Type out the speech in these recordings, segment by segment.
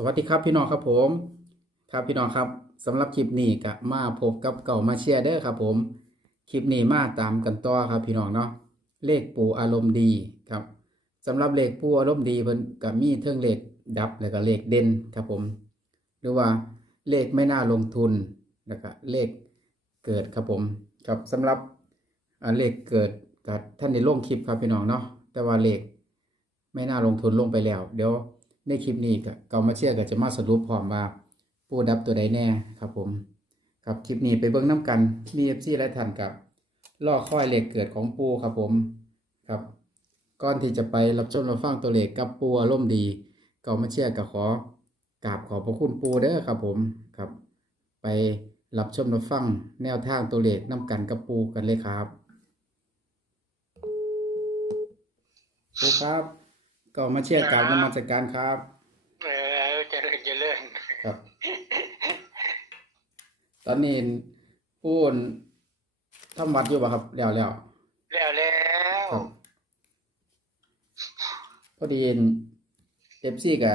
สวัสดีครับพี่น้องครับผม ครับพี่น้องครับสำหรับคลิปนี้ก็มาพบกับเก่ามาเชียร์เด้อครับ ผม คลิปนี้มาตามกันต่อครับพี่น้องเนาะเลขปูอารมณ์ดีครับสำหรับเลขปูอารมณ์ดีเพิ่นก็มีเทิงเลขดับแล้วก็เลขเด่นครับผม หรือว่าเลขไม่น่าลงทุนแล้วก็เลขเกิดครับผมครับสำหรับเลขเกิดก็ท่านได้ลงคลิปครับพี่น้องเนาะแต่ว่าเลขไม่น่าลงทุนลงไปแล้ว เดี๋ยว ในคลิปนี้ก็เกามาเชียร์ก็จะมาสรุปพร้อมว่าผู้ดับตัวใดแน่ครับผมครับคลิปนี้ไปเบิ่งน้ำกันมีเอฟซีและท่านกับล่อค่อยเหลขเกิดของปูครับผมครับก่อนที่จะไปรับชมรับฟังตัวเลขกับปูอารมณ์ดีเกามาเชียร์ก็ขอกราบขอบพระคุณปูเด้อครับผมครับ ไปรับชมรับฟังแนวทางตัวเลขน้ำกันกับปูกันเลยครับปูครับ กามาเชียร์กราบนมัสการครับ เออเจริญเจริญครับ ตอนนี้ปูนทำวัดอยู่ป่ะครับ แล้วแล้วแล้วแล้วครับพอดีเอฟซีก็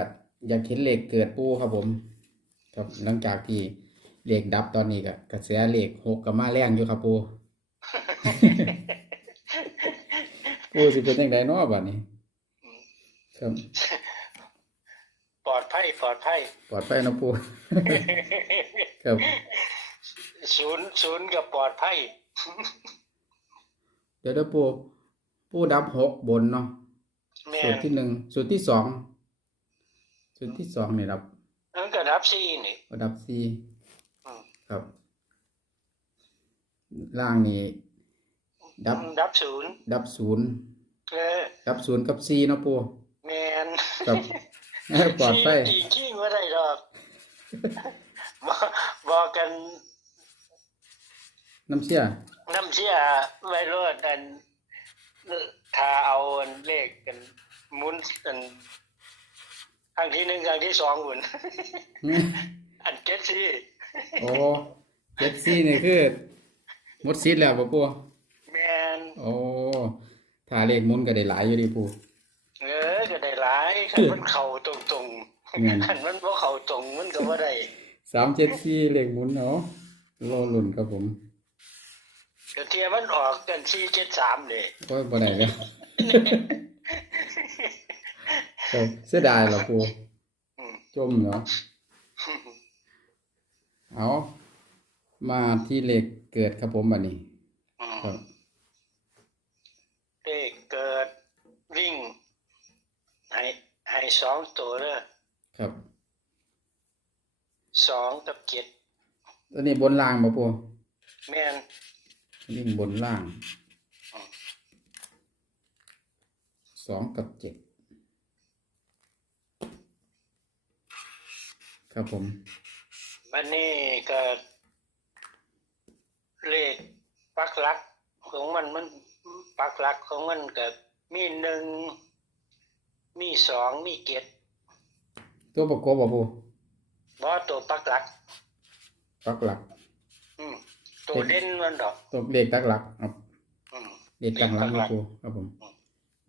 อยากเห็นเหล็กเกิดปูครับผม ครับหลังจากที่เหล็กดับตอนนี้ก็กระแสเหล็กหกกับมาแรงอยู่ครับปูปูสิเป็นยังไงเนาะบัดนี้ ครับ ปลอดภัยปลอดภัยปลอดภัยเนาะปูครับศูนย์ศูนย์กับปลอดภัยเดี๋ยวเดี๋ยวปูปูดับหกบนเนาะแม่สูตรนที่หนึ่งสูตรที่สองสูตรที่สองนี่ดับนั่นก็รับซีนี่ดับสี่อืมครับ ล่างนี่ดับ ดับศูนย์ดับศูนย์เออดับศูนย์กับสี่เนาะปูแม นครับปลอดภัยตีขี้ว่าได้ดอกบอกบอกกัน น้ำเชี่ยน้ำเชี่ยไว้รอดอันถ้าเอาอันเลขกันหมุนอันครั้งที่หนึ่งครั้งที่สองหุ่นอันเจ็ดสี่โอ้เจ็ดสี่นี่คือหมดซีดแล้วป่ะปูแมนโอ้ถ้าเลขหมุนก็ได้หลายอยู่ดีปูเออก็ได้หลายคัน มันเข่าตรงตรงเงินๆคันมันบ่เข่าตรงมันก็บ่ได้สามเจ็ดสี่เลขหมุนเนาะรอลุ่นครับผมก็เทียมันออกกันสี่เจ็ดสามเลยก็บ่ได้แล้วครับเสียดายเหรอปูอืมจมเนาะเอามาที่เลขเกิดครับผมบัดนี้อืมครับ เลขเกิดวิ่งให้ให้ สองตัวเด้อครับสองกับเจ็ดตัวนี้บนล่างบ่ปูแม่นวิ่งบนล่างอืมสองกับเจ็ดครับผมวันนี้ก็เลขปักหลักของมันมันปักหลักของมันก็มีหนึ่ง มีสองมีเจ็ดตัวประกอบบ่ปูบ่ตัวปักหลักปักหลัก อืมตัวเด่นมันดอก ตัวเลขตักหลักครับอืมเลขตักหลักเลขตักหลับ่กปูครับผมอืม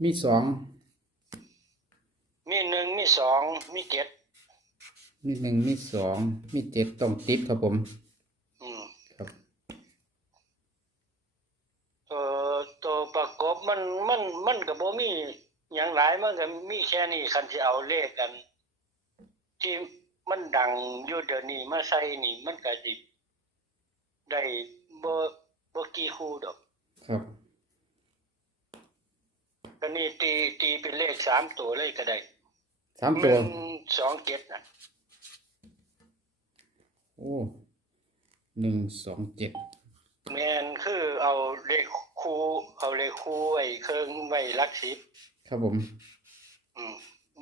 มีสองมีหนึ่งมีสองมีเจ็ดมีหนึ่งมีสองมีเจ็ดต้องติดครับผม อืมครับ ตัวตัวประกบมันมันมันก็บ่มี อย่างหลายมันก็มีแค่นี้คันสิเอาเลขกัน ที่มันดังอยู่เดี๋ยวนี้มาใส่นี่มันก็สิได้บ่บ่กี่คู่ดอก ครับก็นี่ตีตีเป็นเลขสามตัวเลยก็ได้สามตัวหนึ่งสองเจ็ดน่ะโอ้หนึ่งสองเจ็ดแม่นคือเอาเลขคู่เอาเลขคู่ไว้เครื่องไว้หลักสิบ ครับผม อืม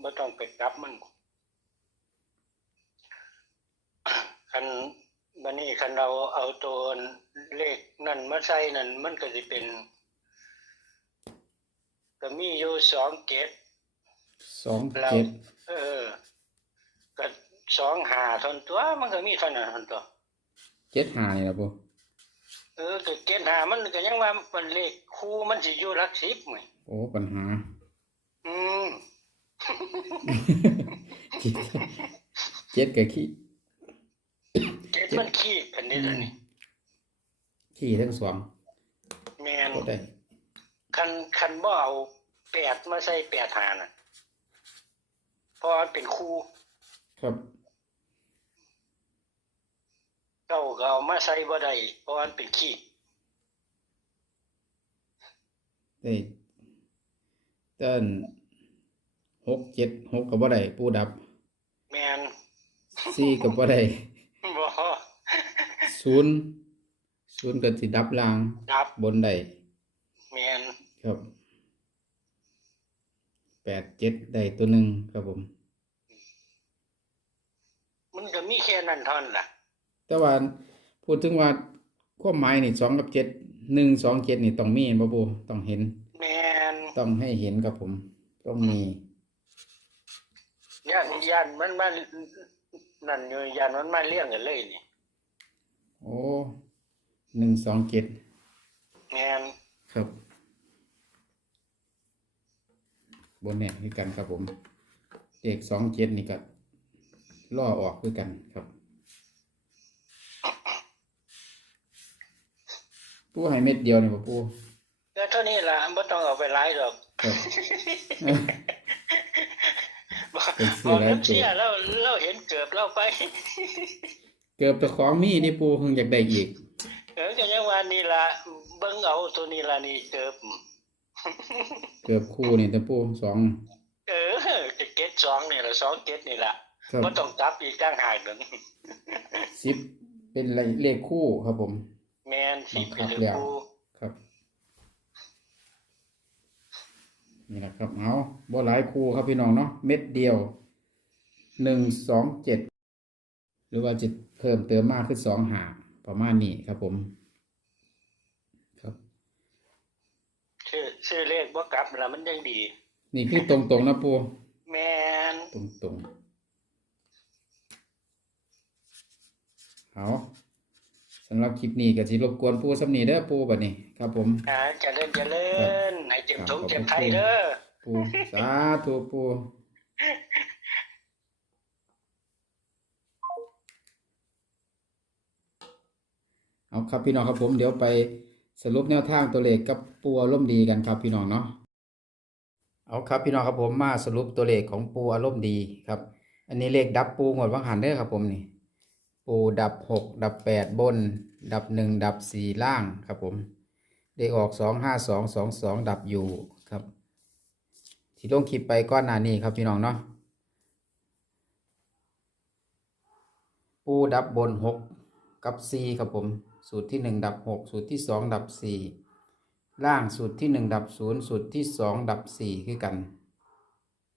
บ่ต้องไปกลับมันคันบันนี้คันเราเอาตัวเลขนั่นมาใส่นั่นมันก็สิเป็น ก็มีอยู่สองเกตสองเราเจ็ดเออ ก็สองหาทนตัว มันก็มีเท่านั้นทนตัวเจ็ดห้านี่นะปูเออก็เกตหามันก็ยังว่ามันเลขคู่มันสิอยู่หลักสิบไงโอ้ปัญหาอืม เจ็ดเจ็ดกับขี้เจ็ดมันขี้อันนี้ตัวนี้ขี้ทั้งสองแมนก็ได้คันคันบ่เอาแปดมาใส่แปดหาน่ะเพราะมันเป็นคู่ครับเก้าก็เอามาใส่บ่ได้เพราะมันเป็นขี้ได้เต้น หกเจ็ดหกกับบ่ได้ปูดับแมนสี่กับบ่ได้บ่ศูนย์ศูนย์ก็สิดับล่างดับบนได้แมนครับแปดเจ็ดได้ตัวหนึ่งครับผม มันก็มีแค่นั้นเท่านั้นล่ะ แต่ว่าพูดถึงว่าความหมายนี่สองกับเจ็ดหนึ่งสองเจ็ดนี่ต้องมีบ่ปูต้องเห็น แมนต้องให้เห็นครับผม ต้องมี ย่านย่านมันมานั่นอยู่ย่านมันมาเลี้ยงกันเลยนี่โอ้หนึ่งสองเจ็ดแมนครับ บนเนี่ยคือกันครับผมเด็กสองเจ็ดนี่ก็ล่อออกคือกันครับปูให้เม็ดเดียวนี่ป่ปูก็เท่านี้ล่ะบ่ต้องเอาไปหลายดอกครั บบ่เป็นซื้บ่อหลายน้ำเสียตัวเราเราเห็นเกือบเราไป เกือบแต่ของมีนี่ปูเพิ่งอยากได้อีกเออก็ยังว่านี่ล่ะเบิ่งเอาตัวนี้ล่ะนี่เกือบเกือบคู่นี่แต่ปูสองเออจะเก็ตสองนี่ล่ะสองเก็ตนี่ล่ะครับบ่ต้องกลับอีกต่างหากเด้อสิบเป็นเลขคู่ครับผม แม่นสิเป็นบังคับเรื่แล้องวกูครับ นี่แหละครับเอาบ่หลายคู่ครับพี่น้องเนาะเม็ดเดียวหนึ่งสองเจ็ดหรือว่าจะเพิ่มเติมมากขึ้นสองหาประมาณนี้ครับผม ครับชื่อชื่อเลขบ่กลับล่ะมันยังดี นี่คือตรงๆนะปูแม่นตรงๆเอาสำหรับคลิปนี้ก็สิรบกวนปูสำนีเด้อปูบัดนี้ครับผมอ่าเจริญเจริญให้เจ็บครับทุกขอบเจ็บคุณไข้เด้อปูสาธุปูเอาครับพี่น้องครับผมเดี๋ยวไปสรุปแนวทางตัวเลขกับปูอารมณ์ดีกันครับพี่น้องเนาะเอาครับพี่น้องครับผมมาสรุปตัวเลขของปูอารมณ์ดีครับ อันนี้เลขดับปูหมดวังหันเด้อครับผมนี่ ปูดับหกดับแปดบน ดับหนึ่งดับสี่ล่างครับผมเลขออกสองห้าสองสองสองดับอยู่ครับ ที่ลงคลิปไปก้อนหน้านี้ครับพี่น้องเนาะปูดับบนหกกับสี่ครับผม สูตรที่หนึ่งดับหกสูตรที่สองดับสี่ล่างสูตรที่หนึ่งดับศูนย์สูตรที่สองดับสี่คือกัน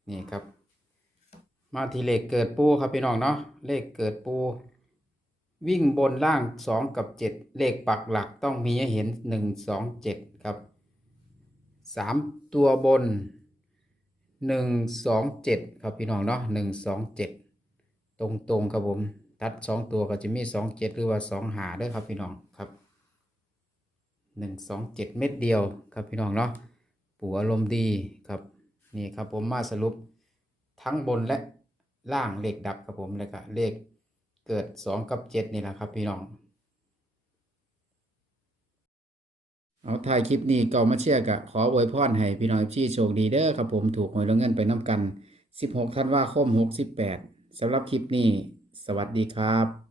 นี่ครับ มาที่เลขเกิดปูครับพี่น้องเนาะเลขเกิดปู วิ่งบนล่างสองกับเจ็ดเลขปักหลักต้องมีให้เห็นหนึ่งสองเจ็ดครับสามตัวบนหนึ่งสองเจ็ดครับพี่น้องเนาะหนึ่งสองเจ็ดตรงตรงครับผม ตัดสองตัวก็จะมีสองเจ็ดหรือว่าสองหาด้วยครับพี่น้องครับหนึ่งสองเจ็ดเม็ดเดียวครับพี่น้องเนาะปู่อารมณ์ดีครับนี่ครับผมมาสรุปทั้งบนและล่างเลขดับครับผมแล้วก็เลข เกิดสองกับเจ็ดนี่แหละครับ พี่น้อง เอาถ่ายคลิปนี้เก่ามาเชียร์กะขออวยพรให้พี่น้องที่โชคดีเด้อครับผมถูกหวยรางเงินไปน้ำกัน 16ธันวาคม 68สำหรับคลิปนี้ สวัสดีครับ